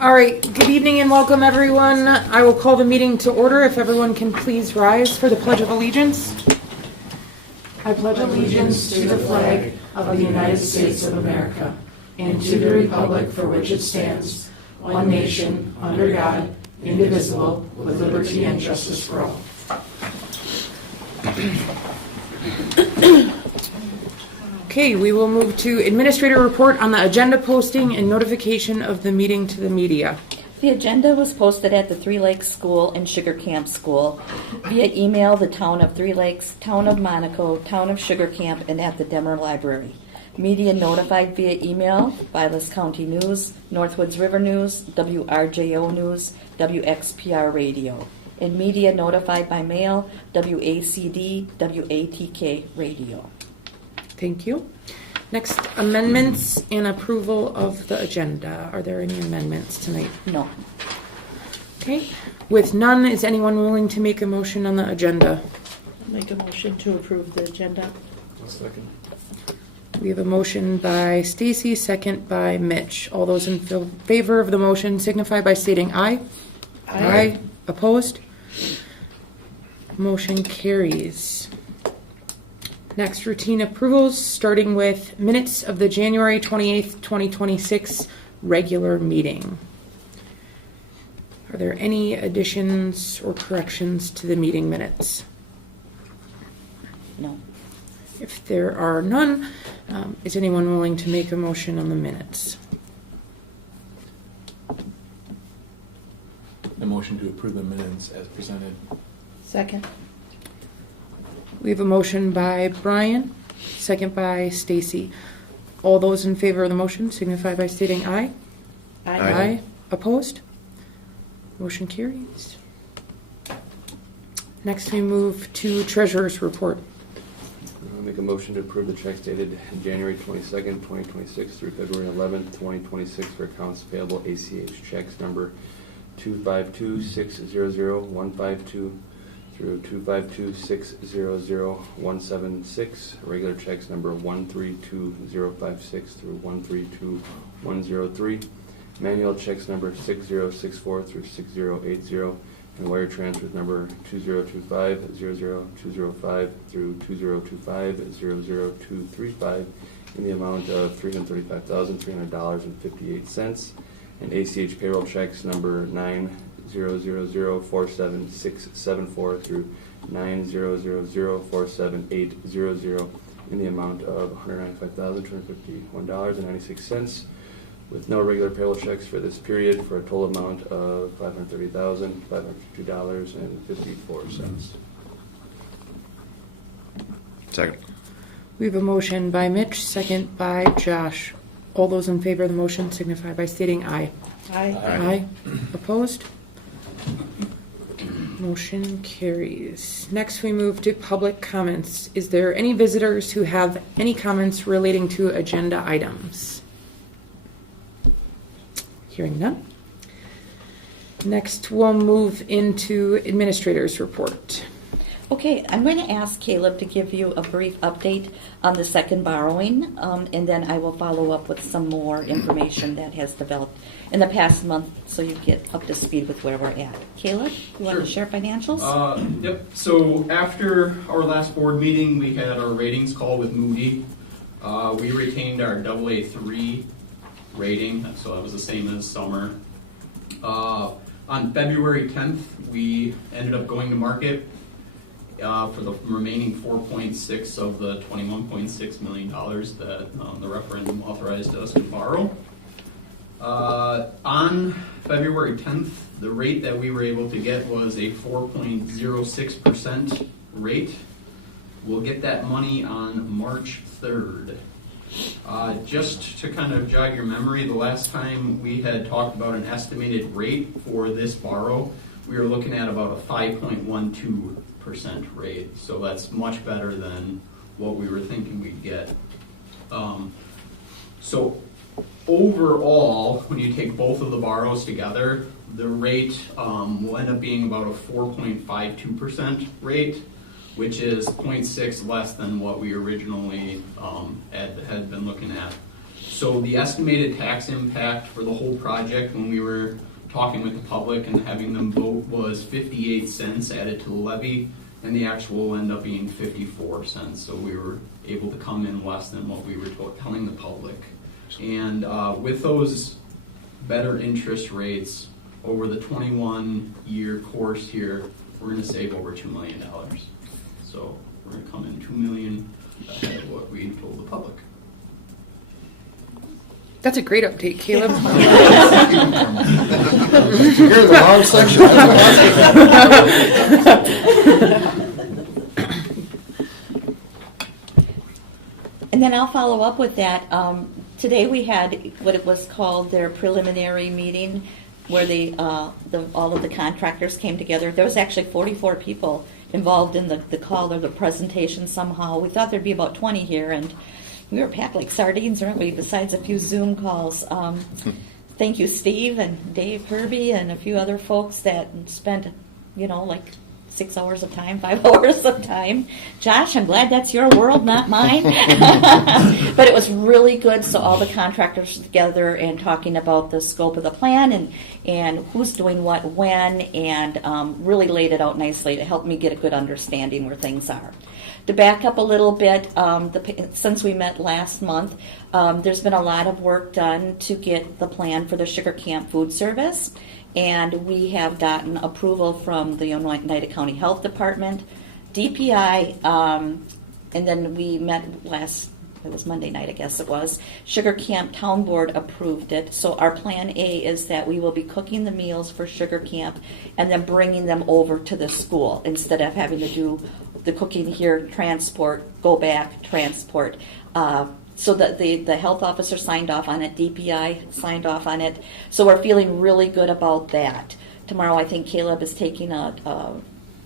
All right, good evening and welcome everyone. I will call the meeting to order if everyone can please rise for the Pledge of Allegiance. I pledge allegiance to the flag of the United States of America and to the republic for which it stands, one nation, under God, indivisible, with liberty and justice for all. Okay, we will move to Administrator Report on the agenda posting and notification of the meeting to the media. The agenda was posted at the Three Lakes School and Sugar Camp School via email, the Town of Three Lakes, Town of Monaco, Town of Sugar Camp, and at the Demer Library. Media notified via email, Vilas County News, Northwoods River News, WRJO News, WXPR Radio. And media notified by mail, WACD, WATK Radio. Thank you. Next, amendments and approval of the agenda. Are there any amendments tonight? No. Okay. With none, is anyone willing to make a motion on the agenda? I'll make a motion to approve the agenda. I'll second. We have a motion by Stacy, second by Mitch. All those in favor of the motion signify by stating aye. Aye. Opposed? Motion carries. Next, routine approvals, starting with minutes of the January 28th, 2026 regular meeting. Are there any additions or corrections to the meeting minutes? No. If there are none, is anyone willing to make a motion on the minutes? A motion to approve the minutes as presented. Second. We have a motion by Brian, second by Stacy. All those in favor of the motion signify by stating aye. Aye. Opposed? Motion carries. Next, we move to treasurer's report. I'll make a motion to approve the checks dated January 22nd, 2026 through February 11th, 2026 for accounts payable ACH checks number 252-600-152 through 252-600-176, regular checks number 132056 through 132103, manual checks number 6064 through 6080, and wire transfers number 2025-00205 through 2025-00235 in the amount of $335,300.58, and ACH payroll checks number 900047674 through 900047800 in the amount of $195,251.96, with no regular payroll checks for this period, for a total amount of $530,552.54. Second. We have a motion by Mitch, second by Josh. All those in favor of the motion signify by stating aye. Aye. Aye. Opposed? Motion carries. Next, we move to public comments. Is there any visitors who have any comments relating to agenda items? Hearing none. Next, we'll move into administrator's report. Okay, I'm going to ask Caleb to give you a brief update on the second borrowing, and then I will follow up with some more information that has developed in the past month so you get up to speed with where we're at. Caleb, you want to share financials? Yep. So after our last board meeting, we had our ratings call with Moody. We retained our AA3 rating, so that was the same as summer. On February 10th, we ended up going to market for the remaining 4.6 of the $21.6 million that the referendum authorized us to borrow. On February 10th, the rate that we were able to get was a 4.06% rate. We'll get that money on March 3rd. Just to kind of jog your memory, the last time we had talked about an estimated rate for this borrow, we were looking at about a 5.12% rate. So that's much better than what we were thinking we'd get. So overall, when you take both of the borrows together, the rate will end up being about a 4.52% rate, which is 0.6 less than what we originally had been looking at. So the estimated tax impact for the whole project when we were talking with the public and having them vote was 58 cents added to the levy, and the actual will end up being 54 cents. So we were able to come in less than what we were telling the public. And with those better interest rates over the 21-year course here, we're going to save over $2 million. So we're going to come in $2 million ahead of what we told the public. That's a great update, Caleb. You're in the wrong section. And then I'll follow up with that. Today we had what it was called their preliminary meeting where all of the contractors came together. There was actually 44 people involved in the call or the presentation somehow. We thought there'd be about 20 here, and we were packed like sardines, weren't we, besides a few Zoom calls. Thank you, Steve and Dave Kirby and a few other folks that spent, like 6 hours of time, 5 hours of time. Josh, I'm glad that's your world, not mine. But it was really good. So all the contractors together and talking about the scope of the plan and who's doing what when, and really laid it out nicely to help me get a good understanding where things are. To back up a little bit, since we met last month, there's been a lot of work done to get the plan for the Sugar Camp food service. And we have gotten approval from the Oneida County Health Department, DPI, and then we met it was Monday night, I guess it was. Sugar Camp Town Board approved it. So our plan A is that we will be cooking the meals for Sugar Camp and then bringing them over to the school instead of having to do the cooking here, transport, go back, transport. So that the health officer signed off on it, DPI signed off on it. So we're feeling really good about that. Tomorrow I think Caleb is taking a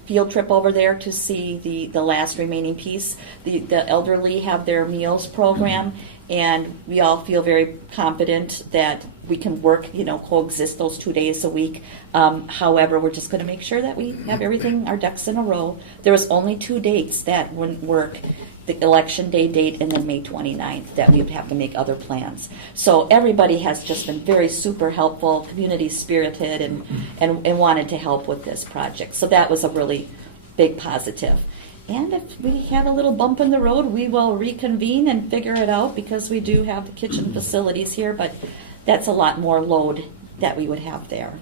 field trip over there to see the last remaining piece. The elderly have their meals program, and we all feel very confident that we can work, coexist those 2 days a week. However, we're just going to make sure that we have everything, our ducks in a row. There was only 2 dates that wouldn't work. The election day date and then May 29th that we would have to make other plans. So everybody has just been very super helpful, community spirited, and wanted to help with this project. So that was a really big positive. And if we have a little bump in the road, we will reconvene and figure it out because we do have the kitchen facilities here, but that's a lot more load that we would have there.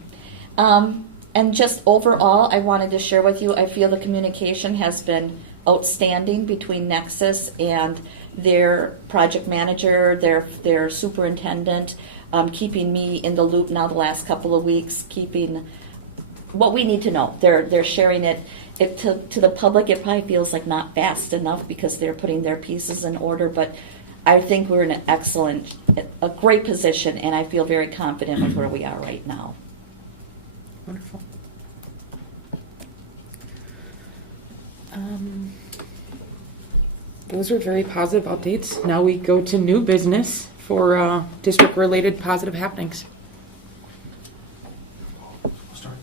And just overall, I wanted to share with you, I feel the communication has been outstanding between Nexus and their project manager, their superintendent, keeping me in the loop now the last couple of weeks, keeping what we need to know. They're sharing it to the public. It probably feels like not fast enough because they're putting their pieces in order, but I think we're in a great position, and I feel very confident with where we are right now. Wonderful. Those were very positive updates. Now we go to new business for district-related positive happenings. I'll start.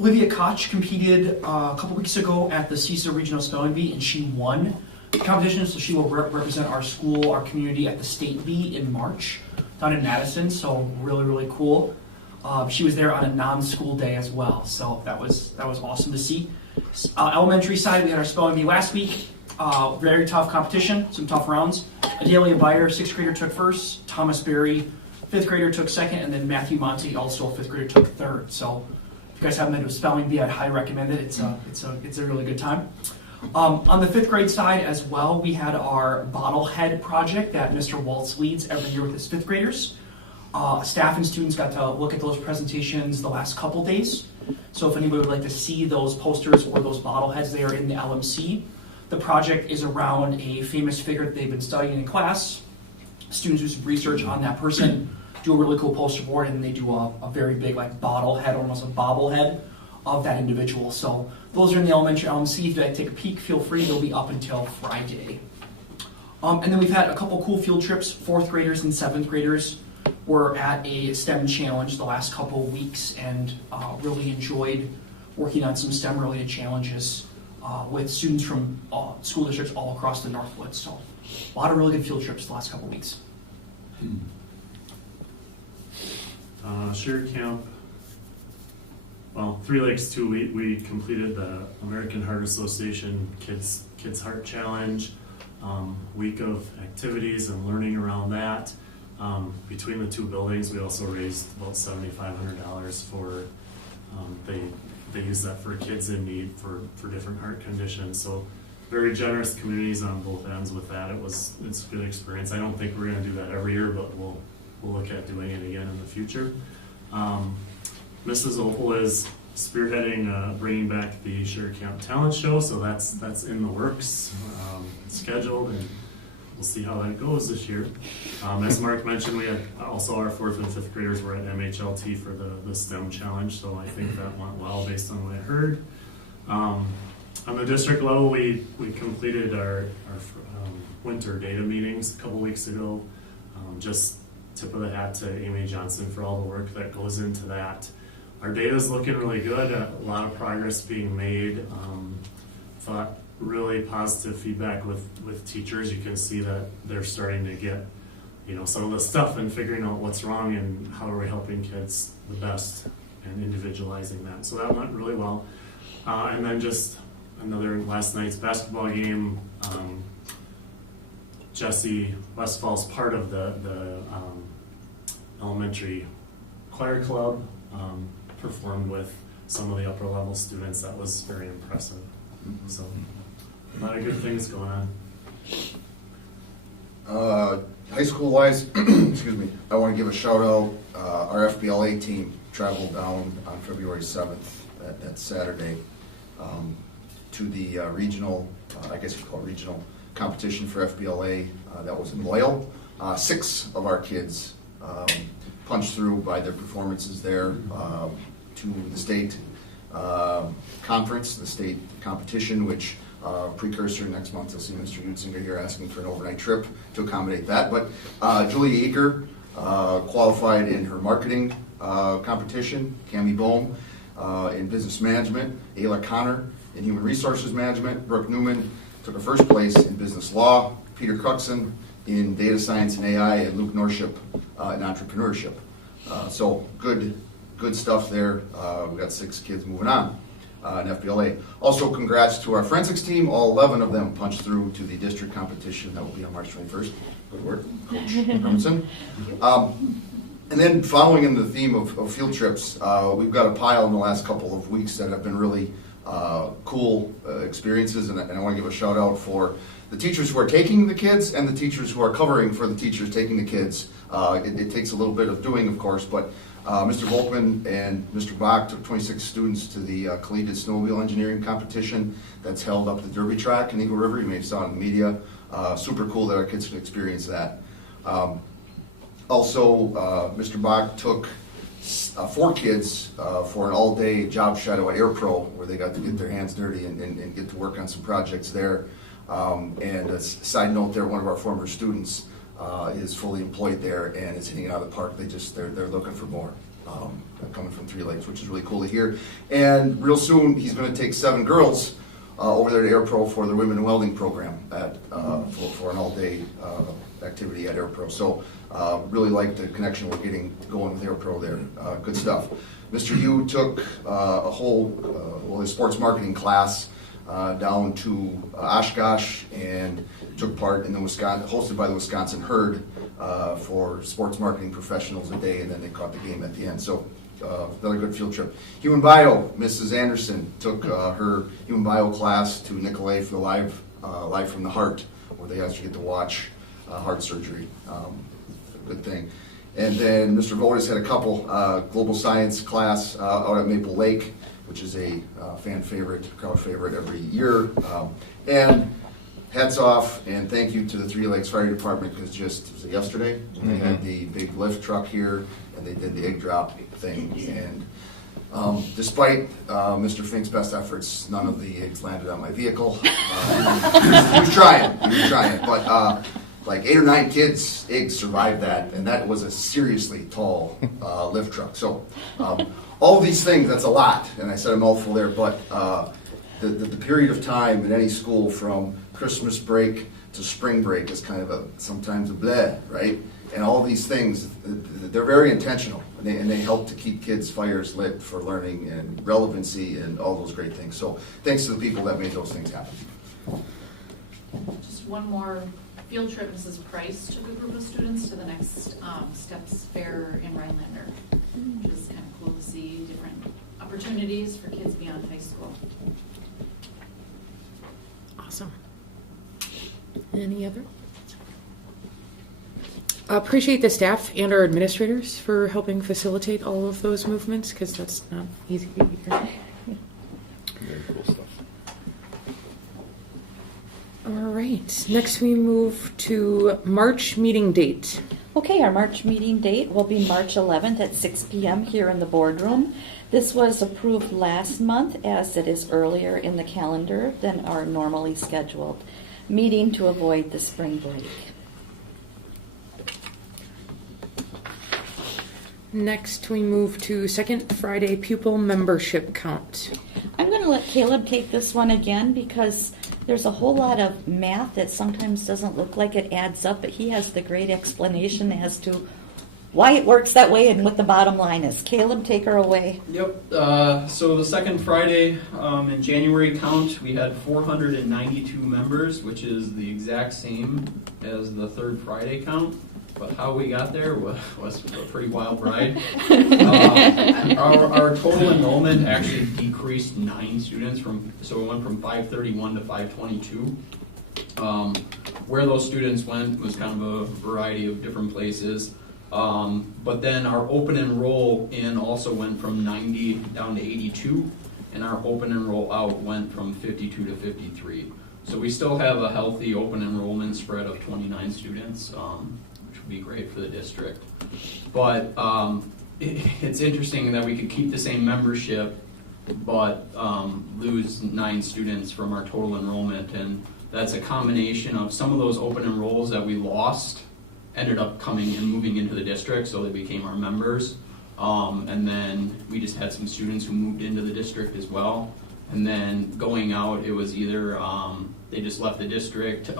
Olivia Koch competed a couple weeks ago at the CISA Regional Spelling Bee, and she won the competition, so she will represent our school, our community at the State Bee in March down in Madison, so really, really cool. She was there on a non-school day as well, so that was awesome to see. Elementary side, we had our spelling bee last week. Very tough competition, some tough rounds. Adelia Byer, 6th grader, took first. Thomas Berry, 5th grader, took second. And then Matthew Monty, also a 5th grader, took third. So if you guys haven't been to a spelling bee, I'd highly recommend it. It's a really good time. On the 5th grade side as well, we had our bottlehead project that Mr. Waltz leads every year with his 5th graders. Staff and students got to look at those presentations the last couple days. So if anybody would like to see those posters or those bottleheads, they are in the LMC. The project is around a famous figure that they've been studying in class. Students do some research on that person, do a really cool poster board, and they do a very big bottlehead, almost a bobblehead of that individual. So those are in the elementary LMC. If you'd like to take a peek, feel free. They'll be up until Friday. And then we've had a couple cool field trips. 4th graders and 7th graders were at a STEM challenge the last couple of weeks and really enjoyed working on some STEM-related challenges with students from school districts all across the Northwoods. So a lot of really good field trips the last couple weeks. Sugar Camp. Well, Three Lakes too. We completed the American Heart Association Kids Heart Challenge. Week of activities and learning around that. Between the two buildings, we also raised about $7,500 for. They use that for kids in need for different heart conditions. So very generous communities on both ends with that. It's a good experience. I don't think we're going to do that every year, but we'll look at doing it again in the future. Mrs. Opal is spearheading bringing back the Sugar Camp Talent Show, so that's in the works, scheduled, and we'll see how that goes this year. As Mark mentioned, we had also our 4th and 5th graders were at MHLT for the STEM challenge, so I think that went well based on what I heard. On the district level, we completed our winter data meetings a couple weeks ago. Just tip of the hat to Amy Johnson for all the work that goes into that. Our data is looking really good, a lot of progress being made. Thought really positive feedback with teachers. You can see that they're starting to get, some of the stuff and figuring out what's wrong and how are we helping kids the best and individualizing that. So that went really well. And then just another last night's basketball game. Jesse Westfall's part of the elementary choir club performed with some of the upper level students. That was very impressive. So a lot of good things going on. High school wise, excuse me, I want to give a shout out. Our FBLA team traveled down on February 7th, that Saturday, to the regional, I guess you call it regional competition for FBLA. That was in Loyal. 6 of our kids punched through by their performances there to the state conference, the state competition, which precursor next month you'll see Mr. Utzinger here asking for an overnight trip to accommodate that. But Julia Eager qualified in her marketing competition, Cami Bohm in business management, Ayla Connor in human resources management, Brooke Newman took a first place in business law, Peter Cruxon in data science and AI, and Luke Norship in entrepreneurship. So good stuff there. We've got 6 kids moving on in FBLA. Also, congrats to our forensics team. All 11 of them punched through to the district competition. That will be on March 21st. Good work, Coach Hermanson. And then following in the theme of field trips, we've got a pile in the last couple of weeks that have been really cool experiences, and I want to give a shout out for the teachers who are taking the kids and the teachers who are covering for the teachers taking the kids. It takes a little bit of doing, of course, but Mr. Volkman and Mr. Bach took 26 students to the collegiate snowmobile engineering competition that's held up the Derby track in Eagle River. You may have saw it in the media. Super cool that our kids can experience that. Also, Mr. Bach took 4 kids for an all-day job shadow at AirPro, where they got to get their hands dirty and get to work on some projects there. And a side note there, one of our former students is fully employed there and is hitting it out of the park. They're looking for more, coming from Three Lakes, which is really cool to hear. And real soon, he's going to take 7 girls over there to AirPro for their Women in Welding program for an all-day activity at AirPro. So really like the connection we're getting going with AirPro there. Good stuff. Mr. Yu took his sports marketing class down to Oshkosh and took part in the hosted by the Wisconsin Herd for sports marketing professionals a day, and then they caught the game at the end. So another good field trip. Human Bio, Mrs. Anderson took her Human Bio class to Nicolay for the Live from the Heart, where they actually get to watch heart surgery. Good thing. And then Mr. Votis had a couple global science class out at Maple Lake, which is a fan favorite, crowd favorite every year. And hats off and thank you to the Three Lakes Fire Department, because was it yesterday? They had the big lift truck here and they did the egg drop thing. And despite Mr. Fink's best efforts, none of the eggs landed on my vehicle. He was trying, but like 8 or 9 kids' eggs survived that, and that was a seriously tall lift truck. So all of these things, that's a lot, and I said a mouthful there, but the period of time in any school from Christmas break to spring break is kind of sometimes a bleh, right? And all these things, they're very intentional, and they help to keep kids' fires lit for learning and relevancy and all those great things. So thanks to the people that made those things happen. Just one more field trip. Mrs. Price took a group of students to the next Steps Fair in Rhinelander, which is kind of cool to see different opportunities for kids beyond high school. Awesome. Any other? Appreciate the staff and our administrators for helping facilitate all of those movements, because that's not easy either. Very cool stuff. All right, next we move to March meeting date. Okay, our March meeting date will be March 11th at 6 p.m. here in the boardroom. This was approved last month, as it is earlier in the calendar than our normally scheduled meeting to avoid the spring break. Next, we move to second Friday pupil membership count. I'm going to let Caleb take this one again because there's a whole lot of math that sometimes doesn't look like it adds up, but he has the great explanation as to why it works that way and what the bottom line is. Caleb, take her away. Yep, so the second Friday in January count, we had 492 members, which is the exact same as the third Friday count. But how we got there was a pretty wild ride. Our total enrollment actually decreased 9 students, so it went from 531 to 522. Where those students went was kind of a variety of different places. But then our open enroll in also went from 90 down to 82, and our open enroll out went from 52 to 53. So we still have a healthy open enrollment spread of 29 students, which would be great for the district. But it's interesting that we could keep the same membership, but lose 9 students from our total enrollment, and that's a combination of some of those open enrolls that we lost ended up coming and moving into the district, so they became our members. And then we just had some students who moved into the district as well. And then going out, it was either they just left the district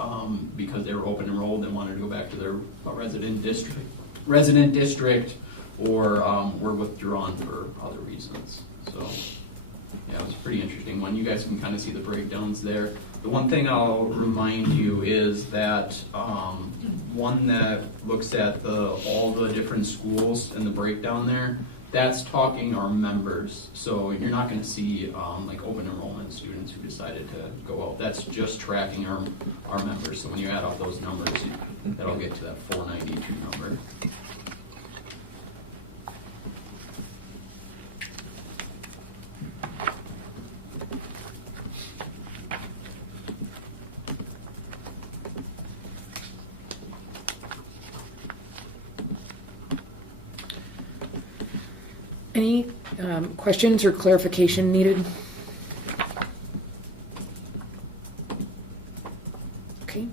because they were open enrolled and wanted to go back to their resident district, or were withdrawn for other reasons. So yeah, it was a pretty interesting one. You guys can kind of see the breakdowns there. The one thing I'll remind you is that one that looks at all the different schools and the breakdown there, that's talking our members. So you're not going to see like open enrollment students who decided to go out. That's just tracking our members. So when you add up those numbers, that'll get to that 492 number. Any questions or clarification needed? Okay.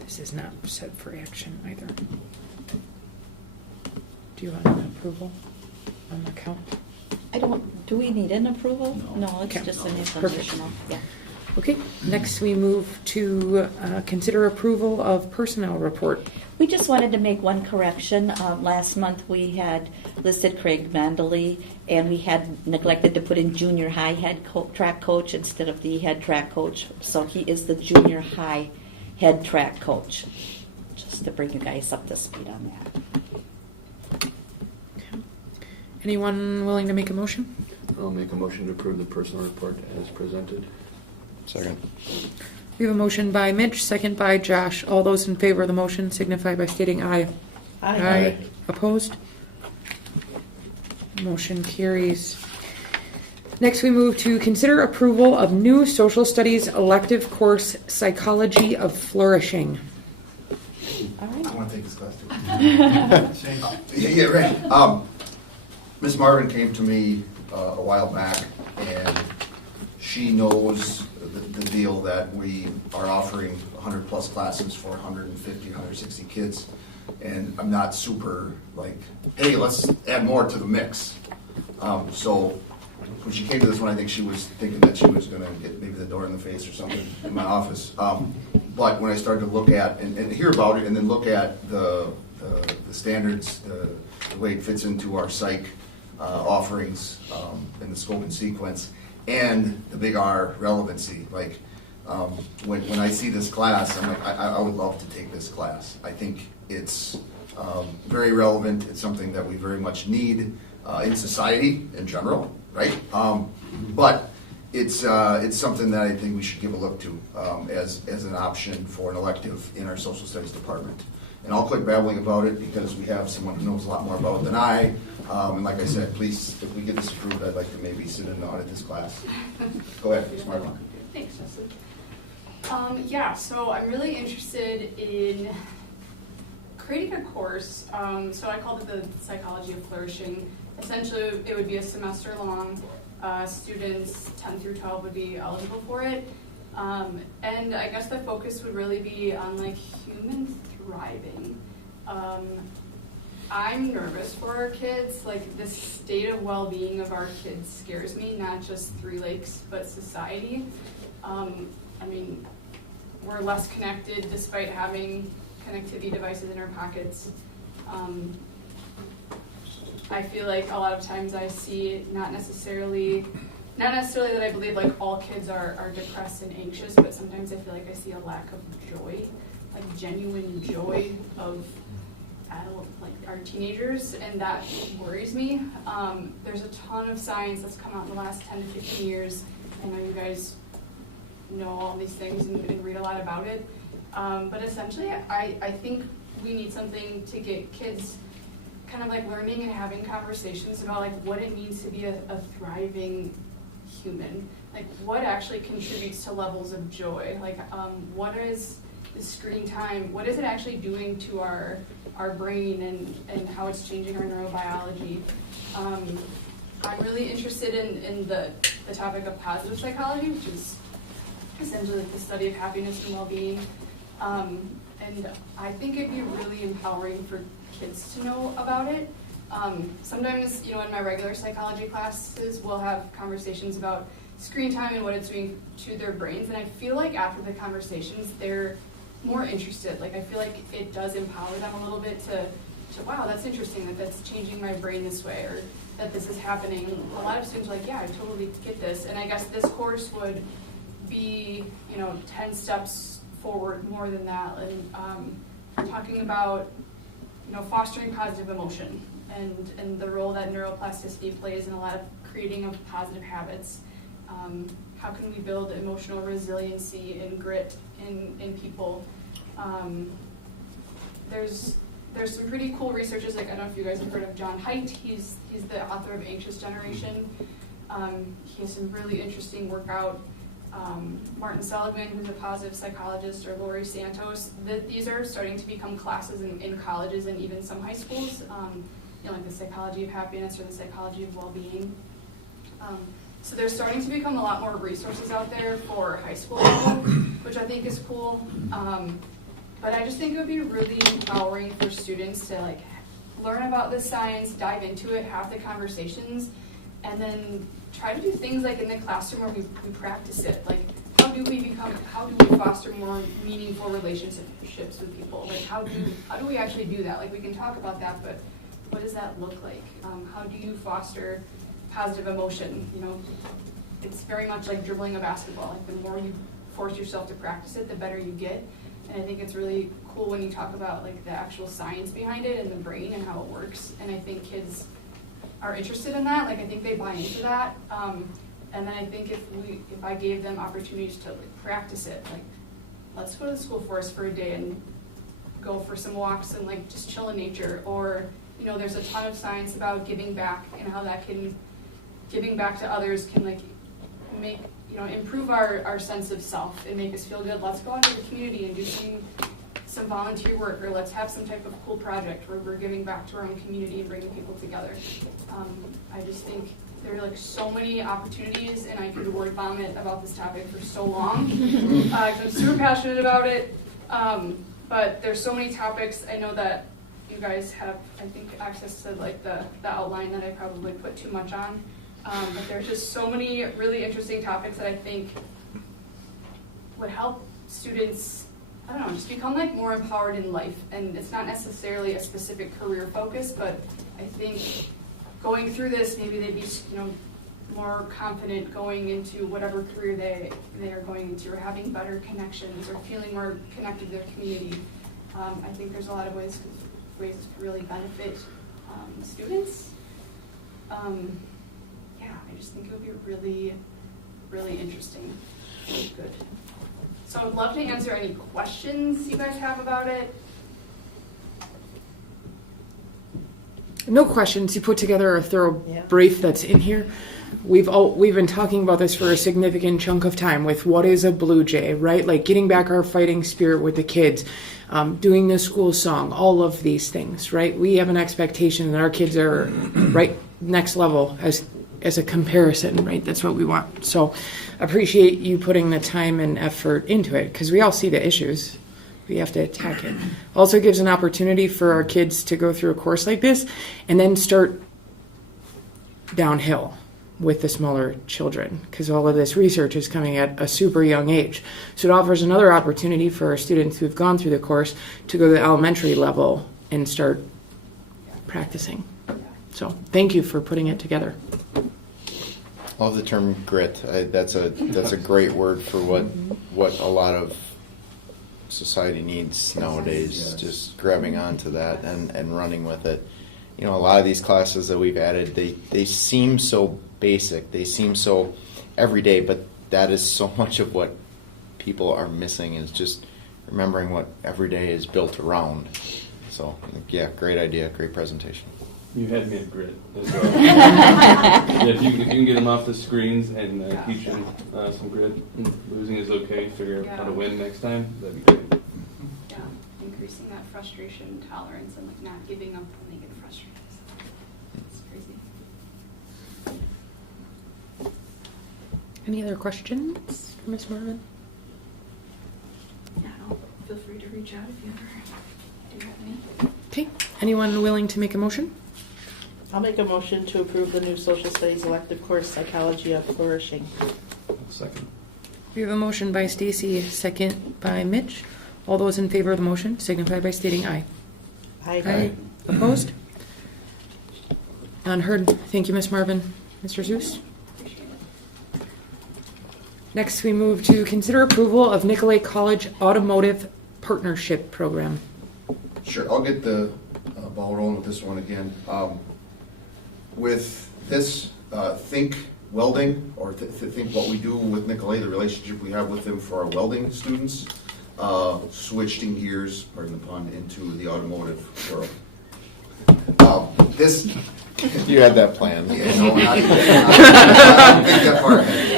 This is not set for action either. Do you want an approval on the count? Do we need an approval? No, it's Okay. just an Perfect. informational. Yeah. Okay, next we move to consider approval of personnel report. We just wanted to make one correction. Last month we had listed Craig Mandley, and we had neglected to put in junior high track coach instead of the head track coach. So he is the junior high head track coach. Just to bring you guys up to speed on that. Anyone willing to make a motion? I'll make a motion to approve the personal report as presented. Second. We have a motion by Mitch, second by Josh. All those in favor of the motion signify by stating aye. Aye. Opposed? Motion carries. Next, we move to consider approval of new social studies elective course, Psychology of Flourishing. All I right. want to take this class too. Yeah, right. Ms. Marvin came to me a while back, and she knows the deal that we are offering 100 plus classes for 150, 160 kids. And I'm not super like, hey, let's add more to the mix. So when she came to this one, I think she was thinking that she was gonna get maybe the door in the face or something in my office. But when I started to look at and hear about it and then look at the standards, the way it fits into our psych offerings and the scope and sequence, and the big R relevancy, like when I see this class, I'm like, I would love to take this class. I think it's very relevant. It's something that we very much need in society in general, right? But it's something that I think we should give a look to as an option for an elective in our social studies department. And I'll quit babbling about it because we have someone who knows a lot more about it than I. And like I said, please, if we get this approved, I'd like to maybe sit in and audit this class. Go ahead, smart one. Thanks, Justin. Yeah, so I'm really interested in creating a course. So I called it the Psychology of Flourishing. Essentially, it would be a semester long. Students 10 through 12 would be eligible for it. And I guess the focus would really be on like human thriving. I'm nervous for our kids. Like the state of well-being of our kids scares me, not just Three Lakes, but society. I mean, we're less connected despite having connectivity devices in our pockets. I feel like a lot of times I see not necessarily that I believe like all kids are depressed and anxious, but sometimes I feel like I see a lack of joy, like genuine joy of our teenagers, and that worries me. There's a ton of science that's come out in the last 10 to 15 years. I know you guys know all these things and read a lot about it. But essentially, I think we need something to get kids kind of like learning and having conversations about like what it means to be a thriving human. Like what actually contributes to levels of joy. Like what is the screen time, what is it actually doing to our brain and how it's changing our neurobiology. I'm really interested in the topic of positive psychology, which is essentially like the study of happiness and well-being. And I think it'd be really empowering for kids to know about it. Sometimes, in my regular psychology classes, we'll have conversations about screen time and what it's doing to their brains. And I feel like after the conversations, they're more interested. Like I feel like it does empower them a little bit to wow, that's interesting that that's changing my brain this way, or that this is happening. A lot of students are like, yeah, I totally get this. And I guess this course would be, 10 steps forward more than that. And talking about, fostering positive emotion and the role that neuroplasticity plays in a lot of creating of positive habits. How can we build emotional resiliency and grit in people? There's some pretty cool researchers, like I don't know if you guys have heard of John Haidt. He's the author of Anxious Generation. He has some really interesting work out. Martin Seligman, who's a positive psychologist, or Laurie Santos. These are starting to become classes in colleges and even some high schools, like the psychology of happiness or the psychology of well-being. So there's starting to become a lot more resources out there for high school level, which I think is cool. But I just think it would be really empowering for students to learn about the science, dive into it, have the conversations, and then try to do things in the classroom where we practice it. How do we foster more meaningful relationships with people? How do we actually do that? We can talk about that, but what does that look like? How do you foster positive emotion? It's very much like dribbling a basketball. The more you force yourself to practice it, the better you get. And I think it's really cool when you talk about the actual science behind it and the brain and how it works. And I think kids are interested in that. I think they buy into that. And then I think if I gave them opportunities to practice it, let's go to the school forest for a day and go for some walks and just chill in nature. Or there's a ton of science about giving back and how that giving back to others can make improve our sense of self and make us feel good. Let's go out into the community and do some volunteer work, or let's have some type of cool project where we're giving back to our own community and bringing people together. I just think there are so many opportunities, and I could word vomit about this topic for so long. I'm super passionate about it, but there's so many topics. I know that you guys have, I think, access to the outline that I probably put too much on. But there's just so many really interesting topics that I think would help students, I don't know, just become like more empowered in life. And it's not necessarily a specific career focus, but I think going through this, maybe they'd be, more confident going into whatever career they are going into, or having better connections, or feeling more connected to their community. I think there's a lot of ways to really benefit students. I just think it would be really, really interesting. Really good. So I would love to answer any questions you guys have about it. No questions. You put together a thorough Yeah. brief that's in here. We've been talking about this for a significant chunk of time with what is a Blue Jay, right? Like getting back our fighting spirit with the kids, doing the school song, all of these things, right? We have an expectation that our kids are right next level as a comparison, right? That's what we want. So appreciate you putting the time and effort into it, because we all see the issues. We have to attack it. Also gives an opportunity for our kids to go through a course like this and then start downhill with the smaller children, because all of this research is coming at a super young age. So it offers another opportunity for our students who've gone through the course to go to the elementary level and start practicing. So thank you for putting it together. Love the term grit. That's a great word for what a lot of society needs nowadays. Yes. Just grabbing onto that and running with it. A lot of these classes that we've added, they seem so basic. They seem so everyday, but that is so much of what people are missing, is just remembering what everyday is built around. So, yeah, great idea, great presentation. You had me at grit as well. Yeah, if you can get them off the screens and teach them some grit, losing is okay, figure out how to win next time, that'd be great. Yeah, increasing that frustration tolerance and like not giving up when they get frustrated. It's crazy. Any other questions for Ms. Marvin? Yeah, feel free to reach out if you ever do have any. Okay. Anyone willing to make a motion? I'll make a motion to approve the new social studies elective course, Psychology of Flourishing. Second. We have a motion by Stacy, second by Mitch. All those in favor of the motion signify by stating aye. Aye. Opposed? None heard. Thank you, Ms. Marvin. Mr. Zeus? Next, we move to consider approval of Nicolay College Automotive Partnership Program. Sure, I'll get the ball rolling with this one again. With this, think welding, or think what we do with Nicolay, the relationship we have with them for our welding students, switching gears, pardon the pun, into the automotive world. This You had that plan. Yeah, no, not think that far ahead.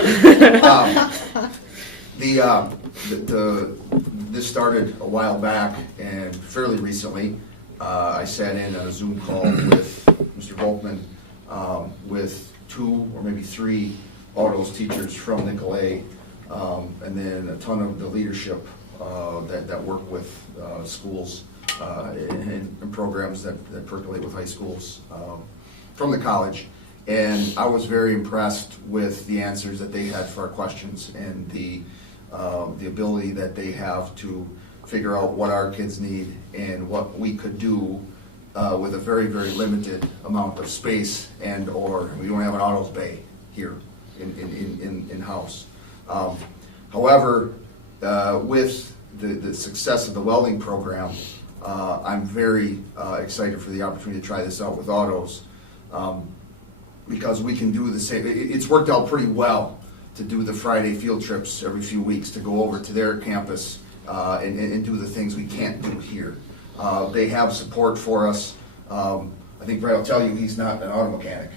This started a while back, and fairly recently, I sat in on a Zoom call with Mr. Volkman, with 2 or maybe 3 autos teachers from Nicolay, and then a ton of the leadership that work with schools and programs that percolate with high schools from the college. And I was very impressed with the answers that they had for our questions, and the ability that they have to figure out what our kids need and what we could do with a very, very limited amount of space, and or we don't have an autos bay here in-house. However, with the success of the welding program, I'm very excited for the opportunity to try this out with autos, because we can do the same. It's worked out pretty well to do the Friday field trips every few weeks, to go over to their campus and do the things we can't do here. They have support for us. I think Brad will tell you he's not an auto mechanic,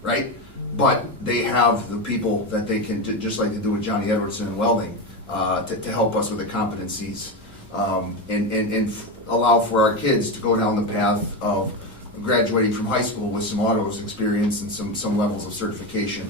right? But they have the people that they can, just like they do with Johnny Edwardson in welding, to help us with the competencies, and allow for our kids to go down the path of graduating from high school with some autos experience and some levels of certification.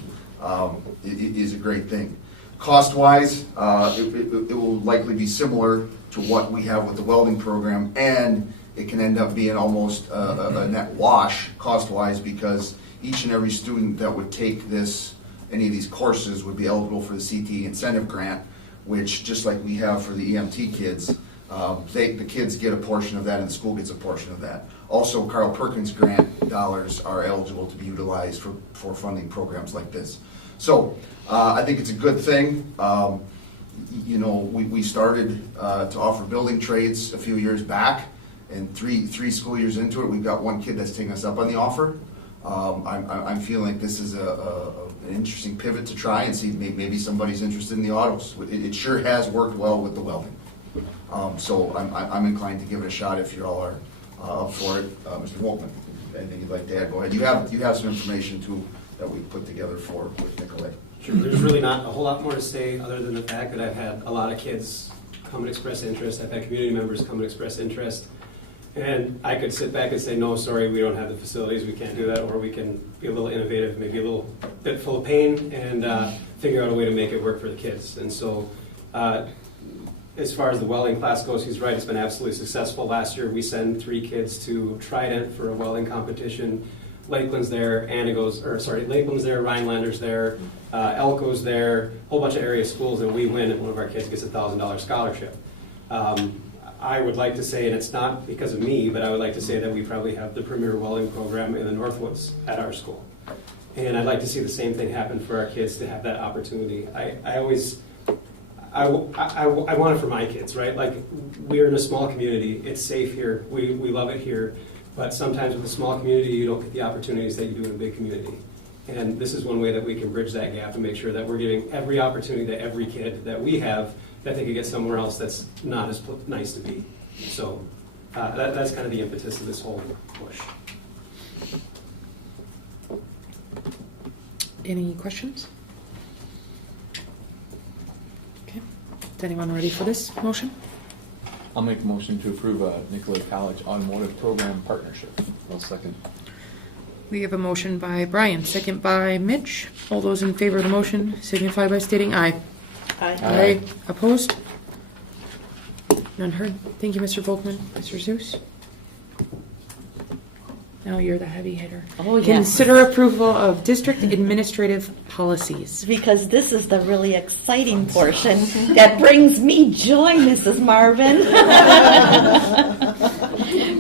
It is a great thing. Cost-wise, it will likely be similar to what we have with the welding program, and it can end up being almost a net wash cost-wise, because each and every student that would take any of these courses would be eligible for the CTE incentive grant, which, just like we have for the EMT kids, the kids get a portion of that and the school gets a portion of that. Also, Carl Perkins grant dollars are eligible to be utilized for funding programs like this. So I think it's a good thing. We started to offer building trades a few years back, and three school years into it, we've got one kid that's taking us up on the offer. I'm feeling like this is an interesting pivot to try and see maybe somebody's interested in the autos. It sure has worked well with the welding. So I'm inclined to give it a shot if you all are up for it. Mr. Wolkman, anything you'd like to add? Go ahead. You have some information too that we put together with Nicolay. Sure. There's really not a whole lot more to say other than the fact that I've had a lot of kids come and express interest. I've had community members come and express interest. And I could sit back and say, no, sorry, we don't have the facilities, we can't do that, or we can be a little innovative, maybe a little bit full of pain, and figure out a way to make it work for the kids. And so as far as the welding class goes, he's right, it's been absolutely successful. Last year we sent 3 kids to Trident for a welding competition. Lakeland's there, Lakeland's there, Rhinelander's there, Elko's there, a whole bunch of area schools, and we win, and one of our kids gets a $1,000 scholarship. I would like to say, and it's not because of me, but I would like to say that we probably have the premier welding program in the Northwoods at our school. And I'd like to see the same thing happen for our kids to have that opportunity. I want it for my kids, right? Like, we're in a small community, it's safe here, we love it here, but sometimes with a small community, you don't get the opportunities that you do in a big community. And this is one way that we can bridge that gap and make sure that we're giving every opportunity to every kid that we have that they could get somewhere else that's not as nice to be. So that's kind of the impetus of this whole push. Any questions? Okay. Is anyone ready for this motion? I'll make a motion to approve a Nicolay College Automotive Program Partnership. I'll second. We have a motion by Brian, second by Mitch. All those in favor of the motion signify by stating aye. Aye. Opposed? None heard. Thank you, Mr. Volkman. Mr. Zeus? Now you're the heavy hitter. Oh, yes. Consider approval of district administrative policies. Because this is the really exciting portion that brings me joy, Mrs. Marvin.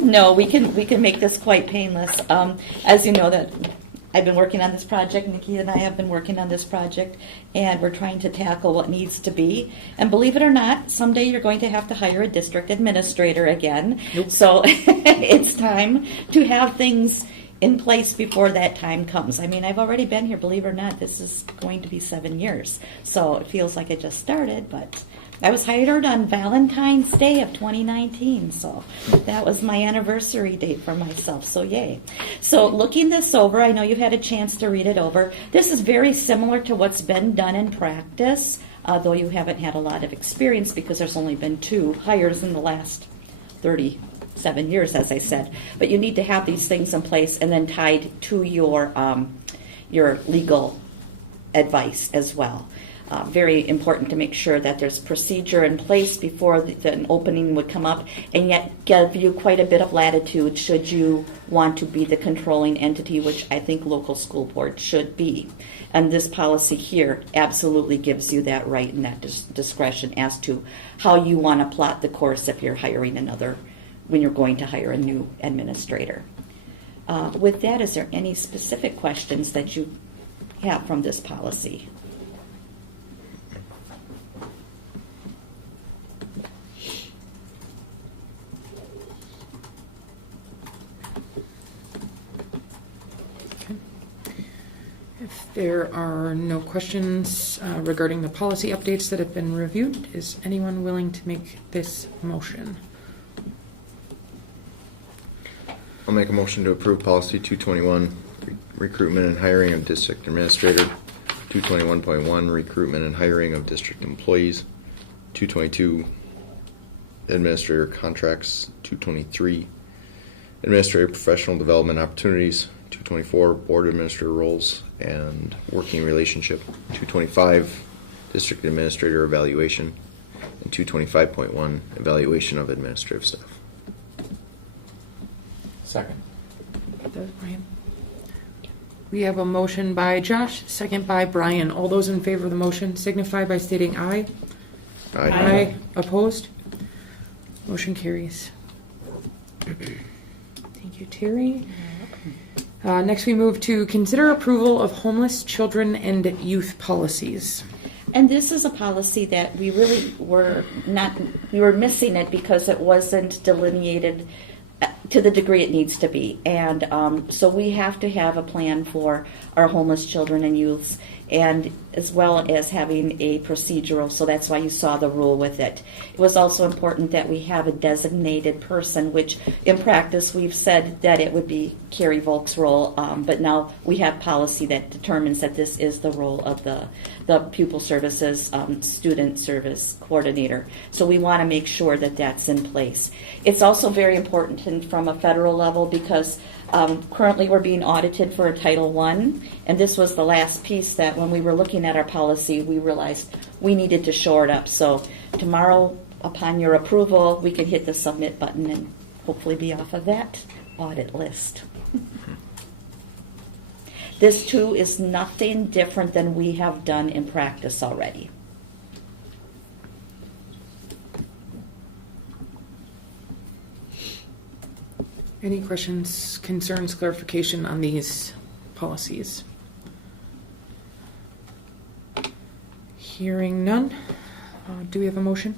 No, we can make this quite painless. As you know, that I've been working on this project, Nikki and I have been working on this project, and we're trying to tackle what needs to be. And believe it or not, someday you're going to have to hire a district administrator again. Nope. So it's time to have things in place before that time comes. I mean, I've already been here, believe it or not, this is going to be 7 years. So it feels like it just started, but I was hired on Valentine's Day of 2019, so that was my anniversary date for myself, so yay. So looking this over, I know you've had a chance to read it over. This is very similar to what's been done in practice, though you haven't had a lot of experience because there's only been 2 hires in the last 37 years, as I said. But you need to have these things in place and then tied to your legal advice as well. Very important to make sure that there's procedure in place before an opening would come up, and yet give you quite a bit of latitude should you want to be the controlling entity, which I think local school boards should be. And this policy here absolutely gives you that right and that discretion as to how you want to plot the course if you're hiring when you're going to hire a new administrator. With that, is there any specific questions that you have from this policy? If there are no questions regarding the policy updates that have been reviewed, is anyone willing to make this motion? I'll make a motion to approve policy 221, recruitment and hiring of district administrator, 221.1, recruitment and hiring of district employees, 222, administrator contracts, 223, administrator professional development opportunities, 224, board administrator roles and working relationship, 225, district administrator evaluation, and 225.1, evaluation of administrative staff. Second. That was Brian. We have a motion by Josh, second by Brian. All those in favor of the motion signify by stating aye. Aye. Opposed? Motion carries. Thank you, Terry. Next, we move to consider approval of homeless children and youth policies. And this is a policy that we really were missing it because it wasn't delineated to the degree it needs to be. And so we have to have a plan for our homeless children and youths, and as well as having a procedural, so that's why you saw the rule with it. It was also important that we have a designated person, which in practice we've said that it would be Carrie Volk's role, but now we have policy that determines that this is the role of the pupil services student service coordinator. So we want to make sure that that's in place. It's also very important from a federal level because currently we're being audited for a Title I, and this was the last piece that when we were looking at our policy, we realized we needed to shore it up. So tomorrow, upon your approval, we can hit the submit button and hopefully be off of that audit list. This too is nothing different than we have done in practice already. Any questions, concerns, clarification on these policies? Hearing none, do we have a motion?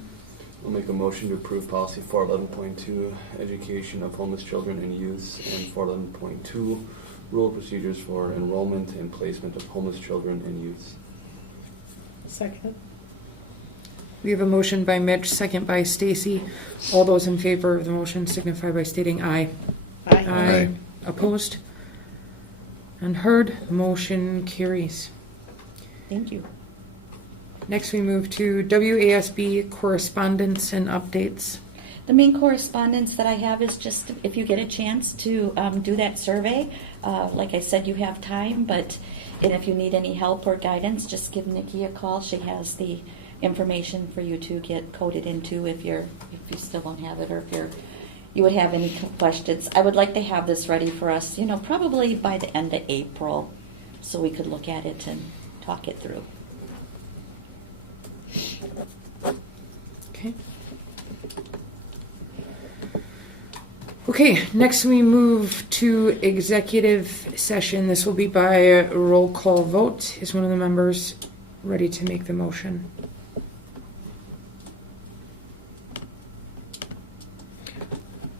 I'll make a motion to approve policy 411.2, education of homeless children and youths, and 411.2, rule procedures for enrollment and placement of homeless children and youths. Second. We have a motion by Mitch, second by Stacy. All those in favor of the motion signify by stating aye. Aye. Opposed? Unheard? Motion carries. Thank you. Next, we move to WASB correspondence and updates. The main correspondence that I have is just if you get a chance to do that survey. Like I said, you have time, and if you need any help or guidance, just give Nikki a call. She has the information for you to get coded into if you still don't have it, or if you would have any questions. I would like to have this ready for us, probably by the end of April, so we could look at it and talk it through. Okay. Okay, next we move to executive session. This will be by roll call vote. Is one of the members ready to make the motion?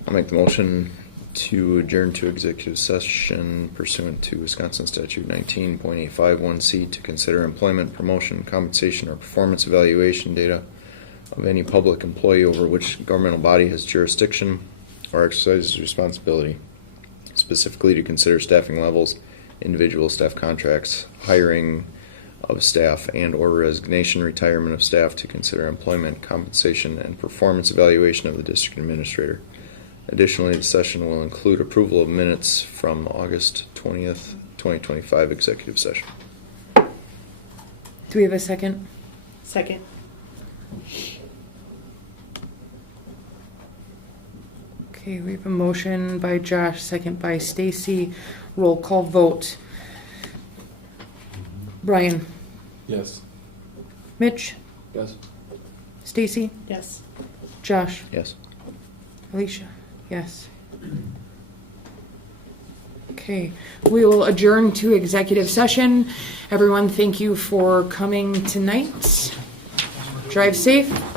I'll make the motion to adjourn to executive session pursuant to Wisconsin Statute 19.851C to consider employment, promotion, compensation, or performance evaluation data of any public employee over which governmental body has jurisdiction or exercises responsibility, specifically to consider staffing levels, individual staff contracts, hiring of staff, and or resignation, retirement of staff, to consider employment, compensation, and performance evaluation of the district administrator. Additionally, the session will include approval of minutes from August 20th, 2025 executive session. Do we have a second? Second. Okay, we have a motion by Josh, second by Stacy. Roll call vote. Brian? Yes. Mitch? Yes. Stacy? Yes. Josh? Yes. Alicia? Yes. Okay, we will adjourn to executive session. Everyone, thank you for coming tonight. Drive safe.